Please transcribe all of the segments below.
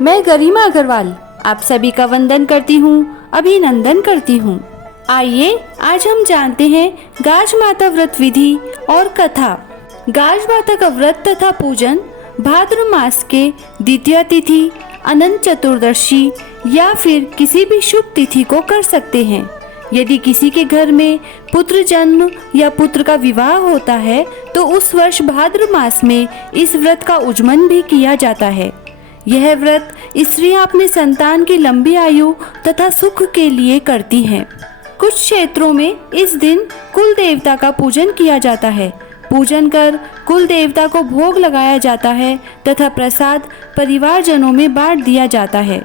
मैं गरिमा अग्रवाल आप सभी का वंदन करती हूँ, अभिनंदन करती हूँ। आइए आज हम जानते हैं गाज माता व्रत विधि और कथा। गाज माता का व्रत तथा पूजन भाद्र मास के द्वितीय तिथि, अनंत चतुर्दशी या फिर किसी भी शुभ तिथि को कर सकते हैं। यदि किसी के घर में पुत्र जन्म या पुत्र का विवाह होता है तो उस वर्ष भाद्र मास में इस व्रत का उज्जमन भी किया जाता है। यह व्रत स्त्रियां अपने संतान की लंबी आयु तथा सुख के लिए करती हैं। कुछ क्षेत्रों में इस दिन कुल देवता का पूजन किया जाता है। पूजन कर कुल देवता को भोग लगाया जाता है तथा प्रसाद परिवारजनों में बांट दिया जाता है।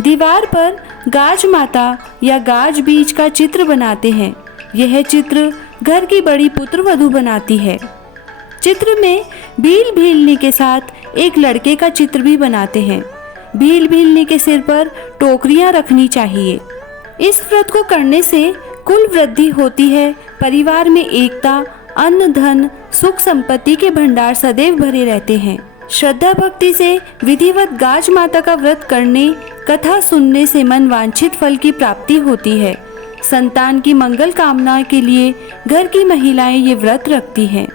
दीवार पर गाज माता या गाज बीज का चित्र बनाते हैं। यह चित्र घर की बड़ी पुत्र वधू बनाती है। चित्र में भील भीलनी के साथ एक लड़के का चित्र भी बनाते हैं। भील भीलनी के सिर पर टोकरियां रखनी चाहिए। इस व्रत को करने से कुल वृद्धि होती है, परिवार में एकता, अन्न धन सुख संपत्ति के भंडार सदैव भरे रहते हैं। श्रद्धा भक्ति से विधिवत गाज माता का व्रत करने, कथा सुनने से मन वांछित फल की प्राप्ति होती है। संतान की मंगल कामना के लिए घर की महिलाएं ये व्रत रखती हैं।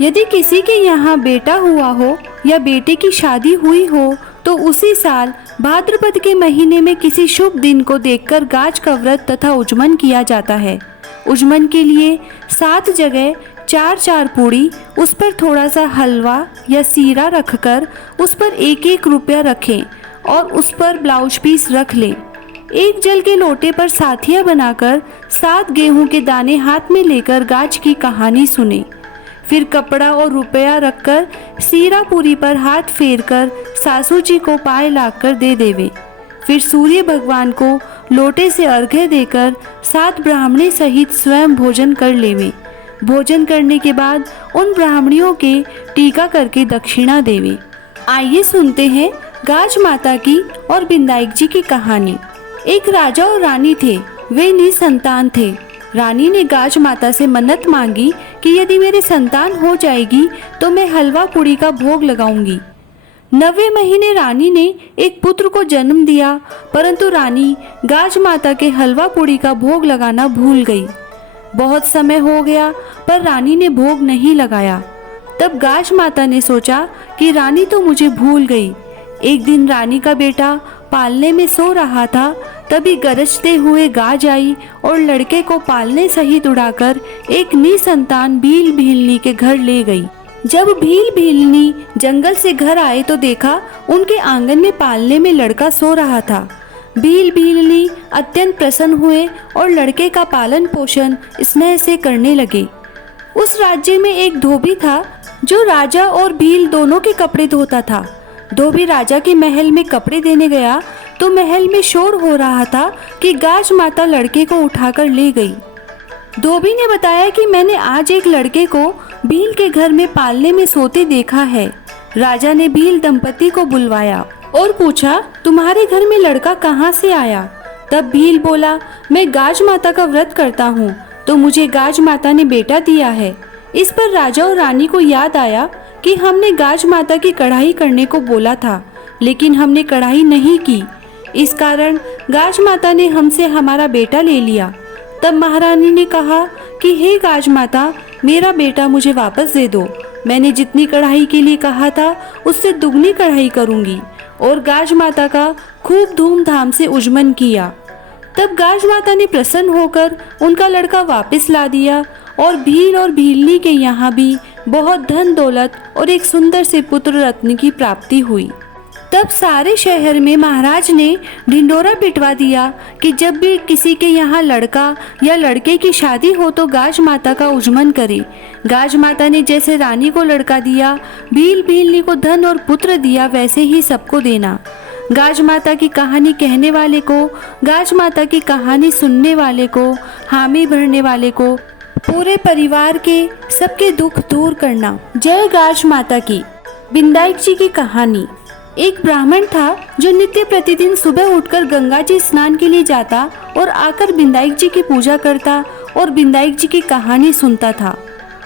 यदि किसी के यहाँ बेटा हुआ हो या बेटे की शादी हुई हो तो उसी साल भाद्रपद के महीने में किसी शुभ दिन को देखकर गाज का व्रत तथा उज्जमन किया जाता है। उज्जमन के लिए 7 जगह 4-4 पूड़ी, उस पर थोड़ा सा हलवा या सीरा रखकर उस पर 1-1 रुपया रखें और उस पर ब्लाउज पीस रख लें। एक जल के लोटे पर साथिया बनाकर 7 गेहूं के दाने हाथ में लेकर गाज की कहानी सुने। फिर कपड़ा और रुपया रखकर सीरा पूरी पर हाथ फेरकर सासू जी को पाए लाकर दे देवे। फिर सूर्य भगवान को लोटे से अर्घ्य देकर 7 ब्राह्मणी सहित स्वयं भोजन कर लेवे। भोजन करने के बाद उन ब्राह्मणियों के टीका करके दक्षिणा देवे। आइए सुनते हैं गाज माता की और बिंदाई जी की कहानी। एक राजा और रानी थे। वे निसंतान थे। रानी ने गाज माता से मन्नत मांगी कि यदि मेरे संतान हो जाएगी तो मैं हलवा पूड़ी का भोग लगाऊंगी। 9वें महीने रानी ने एक पुत्र को जन्म दिया, परंतु रानी गाज माता के हलवा पूड़ी का भोग लगाना भूल गई। बहुत समय हो गया पर रानी ने भोग नहीं लगाया। तब गाज माता ने सोचा कि रानी तो मुझे भूल गई। एक दिन रानी का बेटा पालने में सो रहा था, तभी गरजते हुए गाज आई और लड़के को पालने सहित उड़ाकर एक निसंतान भील भीलनी के घर ले गई। जब भील भीलनी जंगल से घर आए तो देखा उनके आंगन में पालने में लड़का सो रहा था। भील भीलनी अत्यंत प्रसन्न हुए और लड़के का पालन पोषण स्नेह से करने लगे। उस राज्य में एक धोबी था जो राजा और भील दोनों के कपड़े धोता था। धोबी राजा के महल में कपड़े देने गया तो महल में शोर हो रहा था कि गाज माता लड़के को उठाकर ले गई। धोबी ने बताया कि मैंने आज एक लड़के को भील के घर में पालने में सोते देखा है। राजा ने भील दंपति को बुलवाया और पूछा, तुम्हारे घर में लड़का कहाँ से आया? तब भील बोला, मैं गाज माता का व्रत करता हूँ तो मुझे गाज माता ने बेटा दिया है। इस पर राजा और रानी को याद आया कि हमने गाज माता की कढ़ाई करने को बोला था, लेकिन हमने कढ़ाई नहीं की। इस कारण गाज माता ने हमसे हमारा बेटा ले लिया। तब महारानी ने कहा कि हे गाज माता, मेरा बेटा मुझे वापस दे दो। मैंने जितनी कढ़ाई के लिए कहा था उससे दुगनी कढ़ाई करूंगी। और गाज माता का खूब धूमधाम से उज्जमन किया। तब गाज माता ने प्रसन्न होकर उनका लड़का वापस ला दिया और भील और भीलनी के यहाँ भी बहुत धन दौलत और एक सुंदर से पुत्र रत्न की प्राप्ति हुई। तब सारे शहर में महाराज ने ढिंडोरा पिटवा दिया कि जब भी किसी के यहाँ लड़का या लड़के की शादी हो तो गाज माता का उज्जमन करे। गाज माता ने जैसे रानी को लड़का दिया, भील भीलनी को धन और पुत्र दिया, वैसे ही सबको देना। गाज माता की कहानी कहने वाले को, गाज माता की कहानी सुनने वाले को, हामी भरने वाले को, पूरे परिवार के सबके दुख दूर करना। जय गाज माता की। बिंदाई जी की कहानी। एक ब्राह्मण था जो नित्य प्रतिदिन सुबह उठकर गंगा जी स्नान के लिए जाता और आकर बिंदाई जी की पूजा करता और बिंदाई जी की कहानी सुनता था।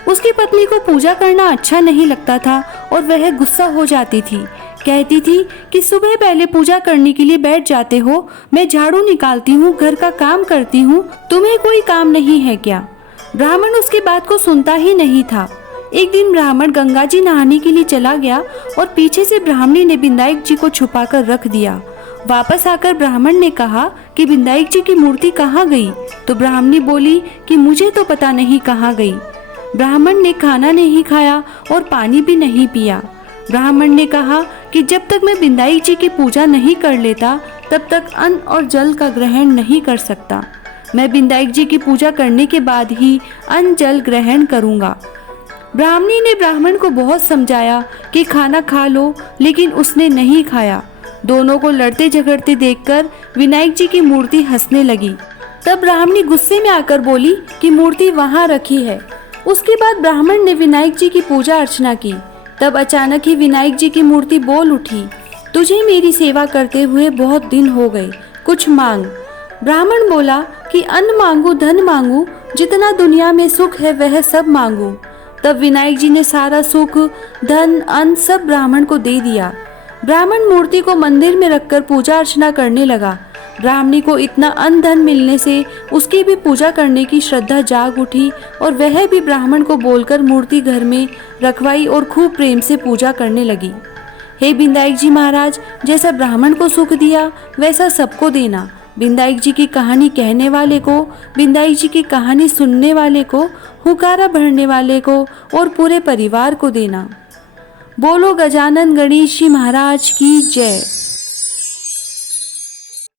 उसकी पत्नी को पूजा करना अच्छा नहीं लगता था और वह गुस्सा हो जाती थी कहती थी कि सुबह पहले पूजा करने के लिए बैठ जाते हो, मैं झाड़ू निकालती हूँ, घर का काम करती हूँ, तुम्हें कोई काम नहीं है क्या? ब्राह्मण उसकी बात को सुनता ही नहीं था। एक दिन ब्राह्मण गंगा जी नहाने के लिए चला गया और पीछे से ब्राह्मणी ने बिंदाई जी को छुपाकर रख दिया। वापस आकर ब्राह्मण ने कहा कि बिंदाई जी की मूर्ति कहाँ गई? तो ब्राह्मणी बोली कि मुझे तो पता नहीं कहाँ गई। ब्राह्मण ने खाना नहीं खाया और पानी भी नहीं पिया। ब्राह्मण ने कहा कि जब तक मैं बिंदाई जी की पूजा नहीं कर लेता तब तक अन्न और जल का ग्रहण नहीं कर सकता। मैं बिंदाई जी की पूजा करने के बाद ही अन्न जल ग्रहण करूँगा। ब्राह्मणी ने ब्राह्मण को बहुत समझाया कि खाना खा लो, लेकिन उसने नहीं खाया। दोनों को लड़ते झगड़ते देखकर विनायक जी की मूर्ति हंसने लगी। तब ब्राह्मणी गुस्से में आकर बोली कि मूर्ति वहाँ रखी है। उसके बाद ब्राह्मण ने विनायक जी की पूजा अर्चना की। तब अचानक ही विनायक जी की मूर्ति बोल उठी, तुझे मेरी सेवा करते हुए बहुत दिन हो गए, कुछ मांग। ब्राह्मण बोला कि अन्न मांगू, धन मांगू, जितना दुनिया में सुख है वह सब मांगू। तब विनायक जी ने सारा सुख, धन, अन्न सब ब्राह्मण को दे दिया। ब्राह्मण मूर्ति को मंदिर में रखकर पूजा अर्चना करने लगा। ब्राह्मणी को इतना अन्न धन मिलने से उसकी भी पूजा करने की श्रद्धा जाग उठी और वह भी ब्राह्मण को बोलकर मूर्ति घर में रखवाई और खूब प्रेम से पूजा करने लगी। हे बिंदाई जी महाराज, जैसा ब्राह्मण को सुख दिया वैसा सबको देना। बिंदाई जी की कहानी कहने वाले को, बिंदाई जी की कहानी सुनने वाले को, हुकारा भरने वाले को और पूरे परिवार को देना। बोलो गजानन गणेश जी महाराज की जय।